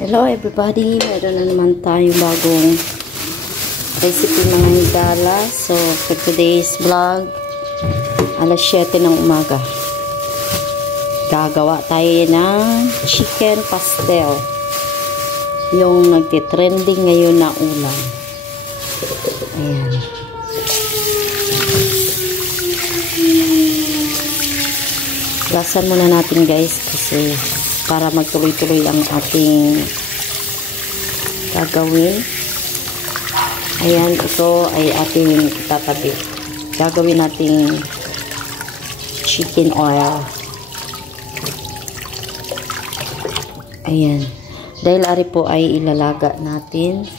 Hello everybody, mayroon na naman tayong bagong recipe mga higala. So for today's vlog, alas 7 ng umaga, gagawa tayo ng chicken pastel, yung nagtitrending ngayon na ulam. Ayan. Lasan muna natin guys, kasi para magtuloy-tuloy ang ating gagawin. Ayan, ito ay ating tatabi. Gagawin nating chicken oil. Ayan. Dahil ari po ay ilalaga natin.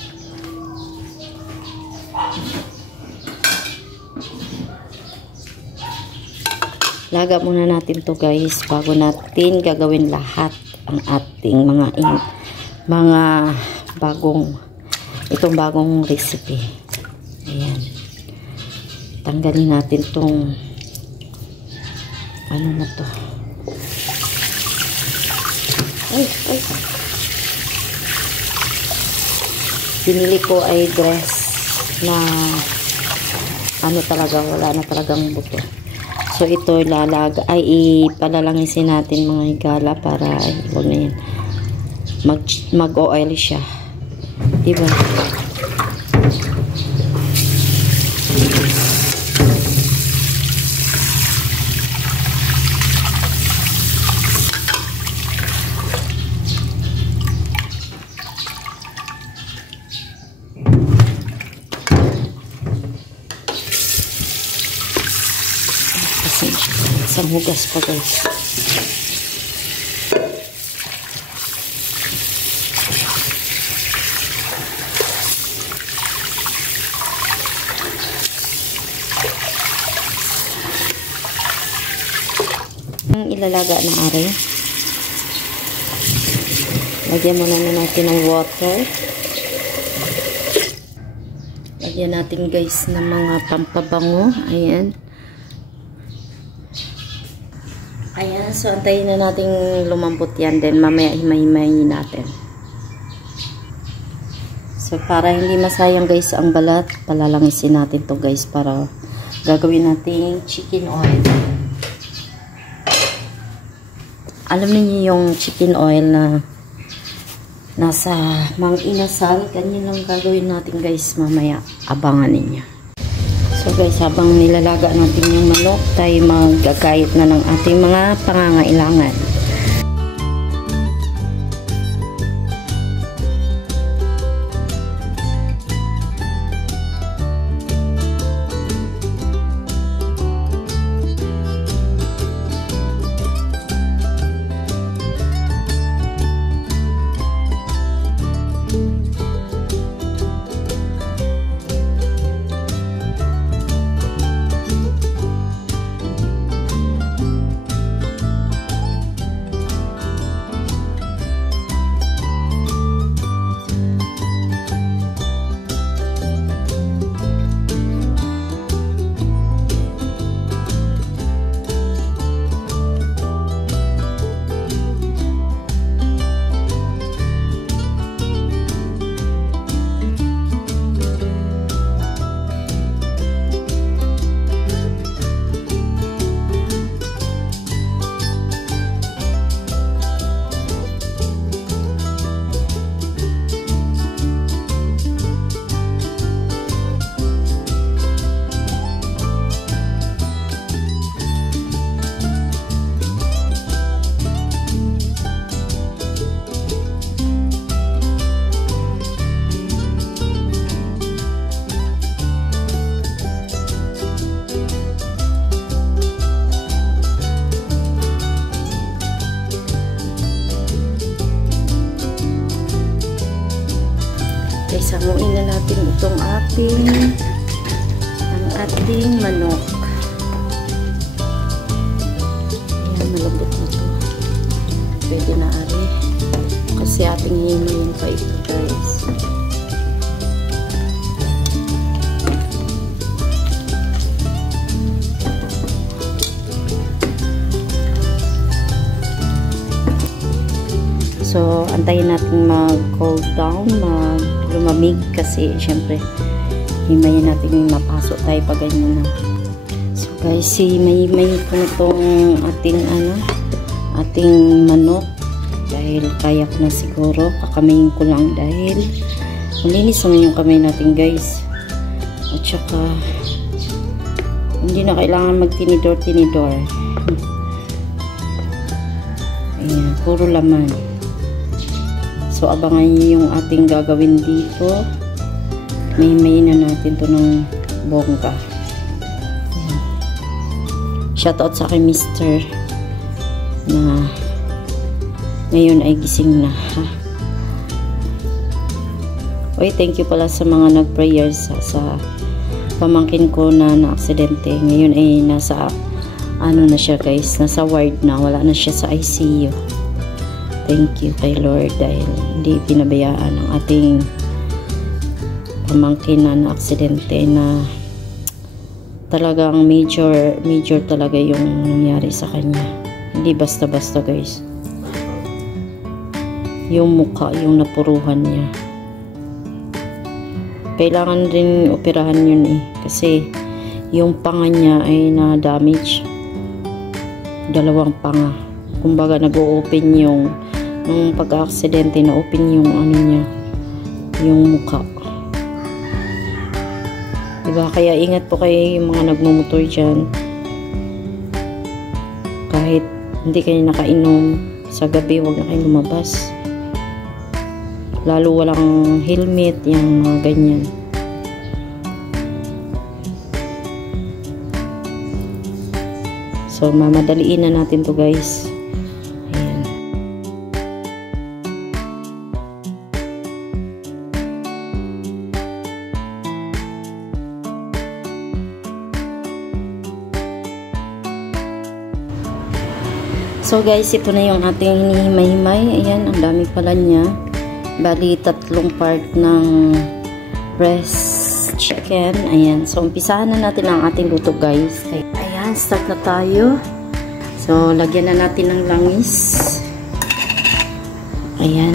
Laga muna natin to guys bago natin gagawin lahat ang ating mga bagong recipe. Ayan. Tanggalin natin tong ano na to. Ay. Binili ko ay dress na ano talaga, wala na talagang buto. So ito ipalalangisin natin mga higala para wag na yan mag-oil siya, diba? Isang hugas pa guys. Ang ilalaga na ari, lagyan muna natin ng water. Lagyan natin guys ng mga pampabango. Ayan. Ayan, so antayin na natin lumambot yan, then mamaya himay-himayin natin. So para hindi masayang guys ang balat, palalangisin natin to guys para gagawin natin chicken oil. Alam niyo yung chicken oil na nasa Mang Inasal, ganyan lang gagawin natin guys mamaya, abangan niyo. So guys, habang nilalaga natin yung manok, tayo magagayat na ng ating mga pangangailangan. Samuin na natin itong ating manok. Ayan, malambot na ito. Pwede na ari. Kasi ating himayin pa ito guys. So, antayin natin mag-cool down, lumamig kasi syempre himayin natin mapasok tayo pag ganyan na. So guys, may ko na itong ating manok dahil kaya ko na siguro. Kakamayin ko lang dahil malinis naman yung kamay natin guys. At saka hindi na kailangan magtinidor-tinidor. Ayan, puro laman. So abangan niyo yung ating gagawin dito. May na natin to ng bongga. Shoutout sa akin Mr. na ngayon ay gising na. Oy, thank you pala sa mga nag-prayers sa pamangkin ko na na-aksidente. Ngayon ay nasa na siya guys, nasa ward na, wala na siya sa ICU. Thank you kay Lord dahil hindi pinabayaan ang ating pamangkin na na-aksidente na talagang major talaga yung nangyari sa kanya. Hindi basta-basta guys. Yung mukha, yung napuruhan niya. Kailangan rin operahan yun kasi yung panga niya ay na-damage. Dalawang panga. Kumbaga nag-o-open yung nung pag-aksidente na-open yung niya, yung mukha. Diba? Kaya ingat po kayo yung mga nagmumotor dyan. Kahit hindi kayo nakainom sa gabi, huwag na kayo lumabas. Lalo walang helmet, yung mga ganyan. So, mamadaliin na natin to guys. Ayan. So guys, ito na yung ating hinihimay-himay. Ayan, ang dami pala niya. Bali, 3 part ng breast chicken. Ayan. So, umpisahan na natin ang ating luto, guys. Ayan, start na tayo. So, lagyan na natin ng langis. Ayan.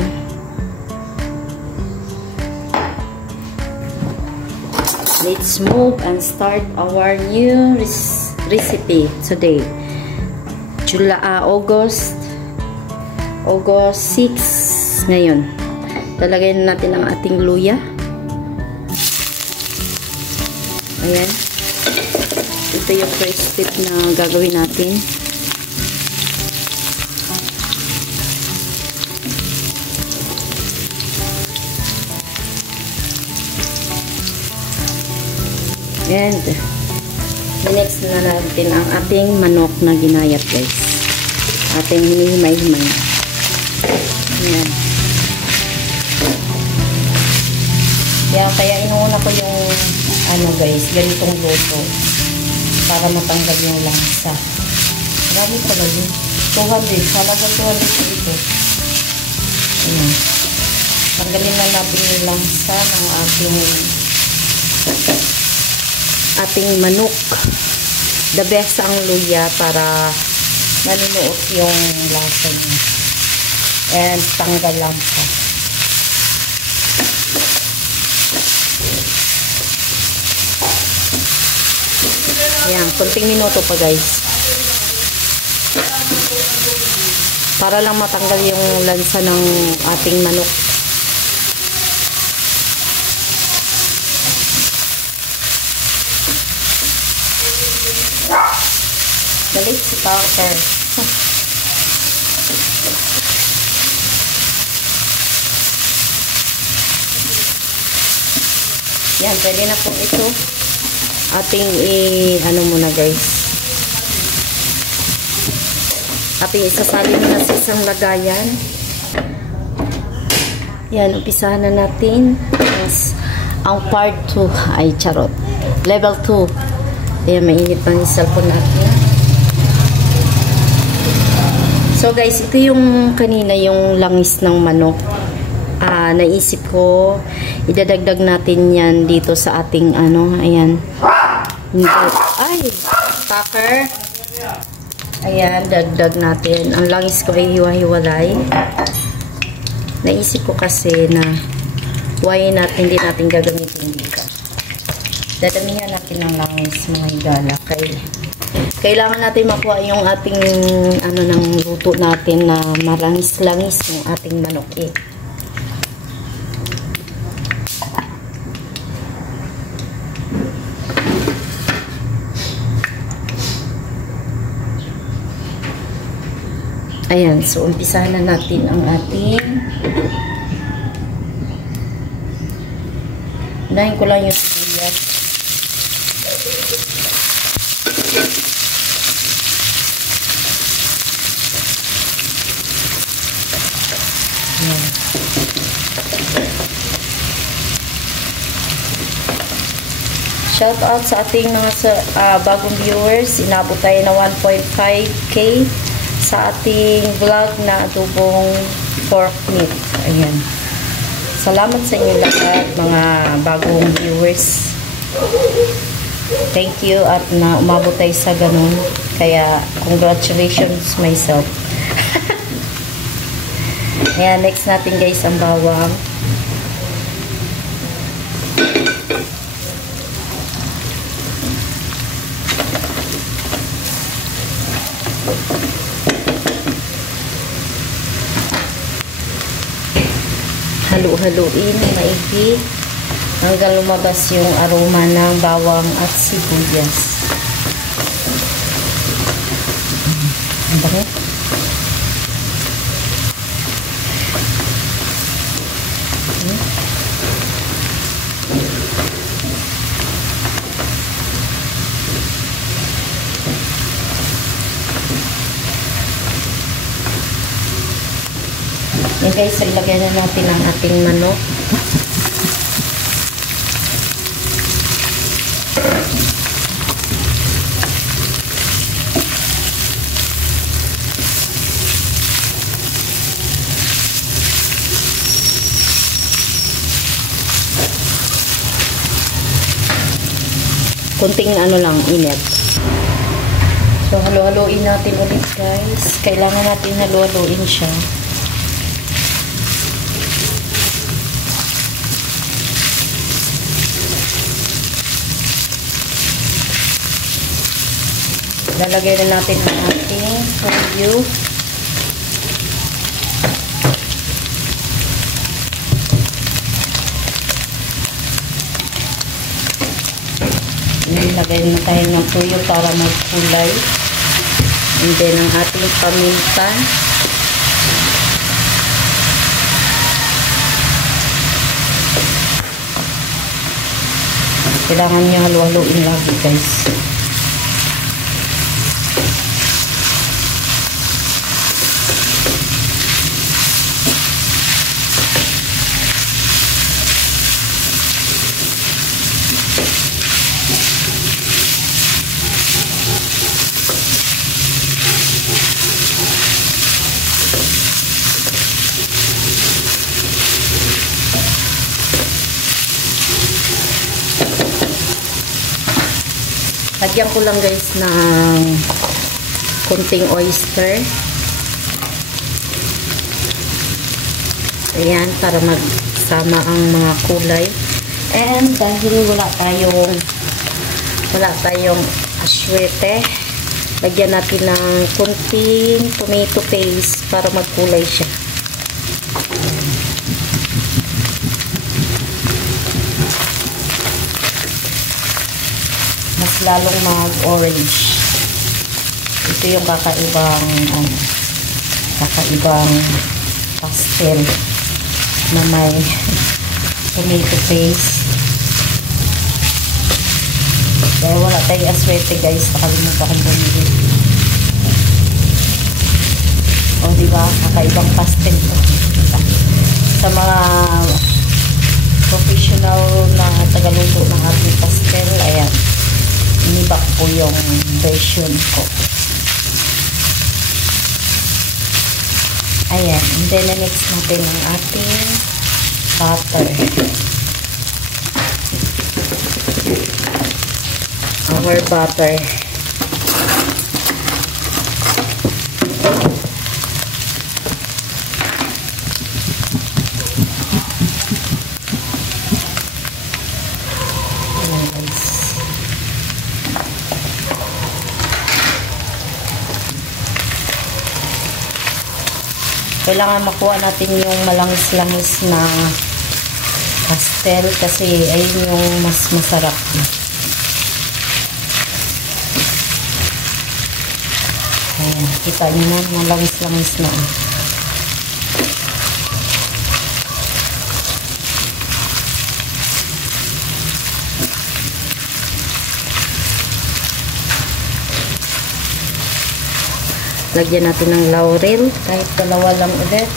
Let's move and start our new recipe today. August 6 ngayon. Lalagay na natin ang ating luya. Ayan. Ito yung first step na gagawin natin. And next na natin ang ating manok na ginayat guys. Ating hinihimay-himay. Ayan. Kaya inuuna ko yung guys, ganitong luto para matanggal yung langsa. Marami pala yun. 200. Halaga 200 ito. Ayan. Tanggalin na natin yung langsa ng ating manok. The best ang luya para nanunuot yung lasa niya. And tanggal langsa. Ayan, kunting minuto pa guys. Para lang matanggal yung lansa ng ating manok. Galit si Parker. Yan, pwede na po ito. Ating muna guys. Ating isasalin muna sa isang lagayan. Yan, umpisahan na natin. Yes. Ang part 2 ay charot. Level 2. Ayan, mainit pa yung cellphone natin. So guys, ito yung kanina yung langis ng manok. Naisip ko, idadagdag natin yan dito sa ating ayan. Ay, tucker. Ayan, dagdag natin. Ang langis ko ay hiwa-hiwalay. Naisip ko kasi na why hindi natin gagamitin dito. Dadamihan natin ng langis mga higala. Kailangan natin makuha yung ating ng luto natin na malangis-langis yung ating manok eh. Ayan, so umpisahan na natin ang ating unahin ko lang yung sibuyas. Ayan. Shout out sa ating mga bagong viewers. Inabot tayo na 1.5k sa ating vlog na adobong pork meat. Ayan. Salamat sa inyo lahat, mga bagong viewers. Thank you at na umabot tayo sa ganun. Kaya, congratulations myself. Ayan, next natin guys ang bawang. Halu-haluin na maigi hanggang lumabas yung aroma ng bawang at sibuyas. Ang bango. Yan guys, ilagay na natin ang ating manok. Kunting lang, init. So, halu-haluin natin ulit guys. Kailangan natin halu-haluin siya. Lalagay na natin ang ating toyo. Lagay na tayo ng toyo para magkulay. And then ang ating paminta. Kailangan nyo halu-haluin lagi guys. Lagyan ko lang guys ng kunting oyster. Ayan, para magsama ang mga kulay. And dahil wala tayong aswete, lagyan natin ng kunting tomato paste para magkulay siya. Mas lalong mag-orange. Ito yung kakaibang pastel na may tomato paste. Kaya wala tayong aswete guys, nakalimutan kong bumili. O diba, kakaibang pastel to. Sa mga professional na tagaluto ng ating pastel, ayan, inibak po yung version ko. Ayan, and then mix natin ang ating butter. Our butter. Kailangan makuha natin yung malangis-langis na pastel kasi ayun yung mas masarap. Ayan, kita nyo na, malangis-langis na. Lagyan natin ng laurel, kahit dalawa lang ulit.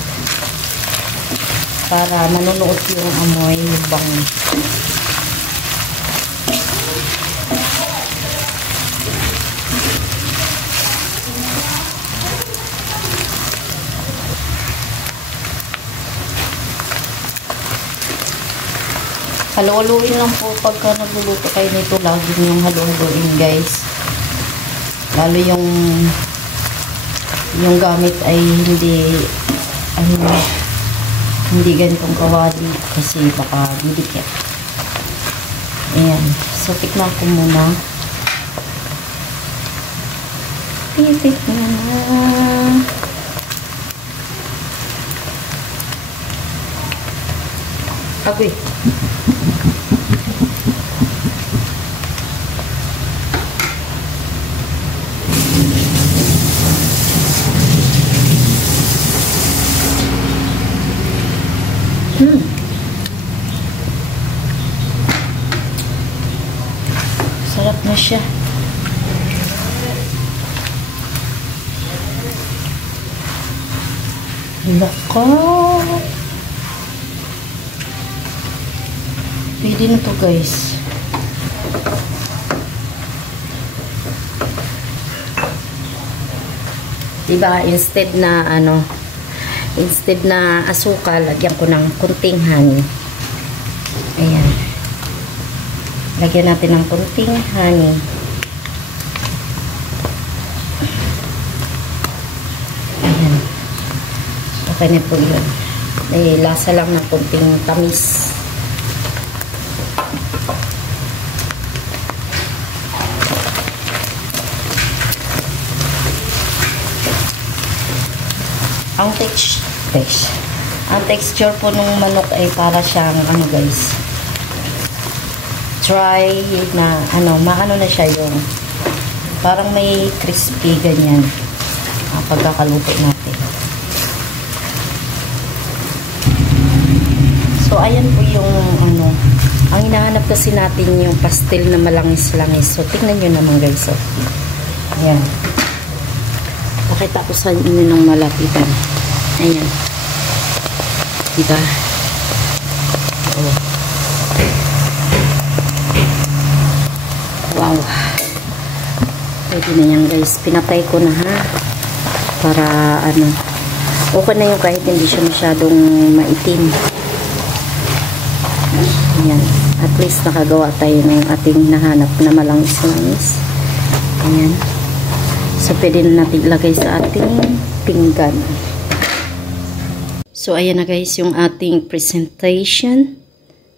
Para manunuot yung amoy bango. Halo-haluin lang po pagka nagluluto kayo nito. Lagi yung halo-haluin, guys. Lalo yung gamit ay hindi ganitong kawali kasi baka didikit. Ayan. So, tikman ko muna. Pipit na na. Agoy. Sarap na siya. Lako. Pwede na to, guys. Diba, instead na asukal, lagyan ko ng kunting honey. Ayan. Lagyan natin ng kunting honey. Ayan. Okay na po yun. May lasa lang na kunting tamis. Ang texture po ng manok ay para siyang guys, dry na maano na siya yung parang may crispy ganyan pagkakaluto natin. So ayan po yung ang hinahanap kasi natin yung pastel na malangis-langis. So tingnan nyo naman, guys. So, ayan. Pakita ko sa inyo ng malapitan. Ayan. Diba? Oh. Wow. Pwede na yan, guys. Pinatay ko na, ha. Para okay na yung kahit hindi siya masyadong maitim. Ayan. At least nakagawa tayo ng ating nahanap na malangis-langis. Ayan. So, pwede na natin ilagay sa ating pinggan. So, ayan na, guys, yung ating presentation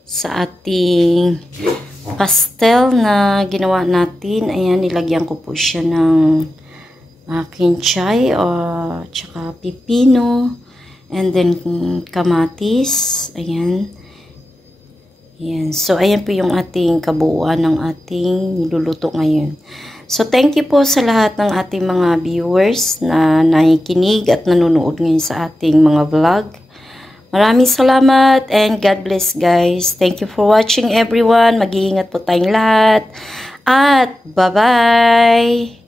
sa ating pastel na ginawa natin. Ayan, nilagyan ko po siya ng kinchay o tsaka pipino and then kamatis. Ayan. Ayan. So, ayan po yung ating kabuuan ng ating niluluto ngayon. So, thank you po sa lahat ng ating mga viewers na nakikinig at nanonood ngayon sa ating mga vlog. Maraming salamat and God bless, guys. Thank you for watching, everyone. Mag-iingat po tayong lahat. At bye-bye!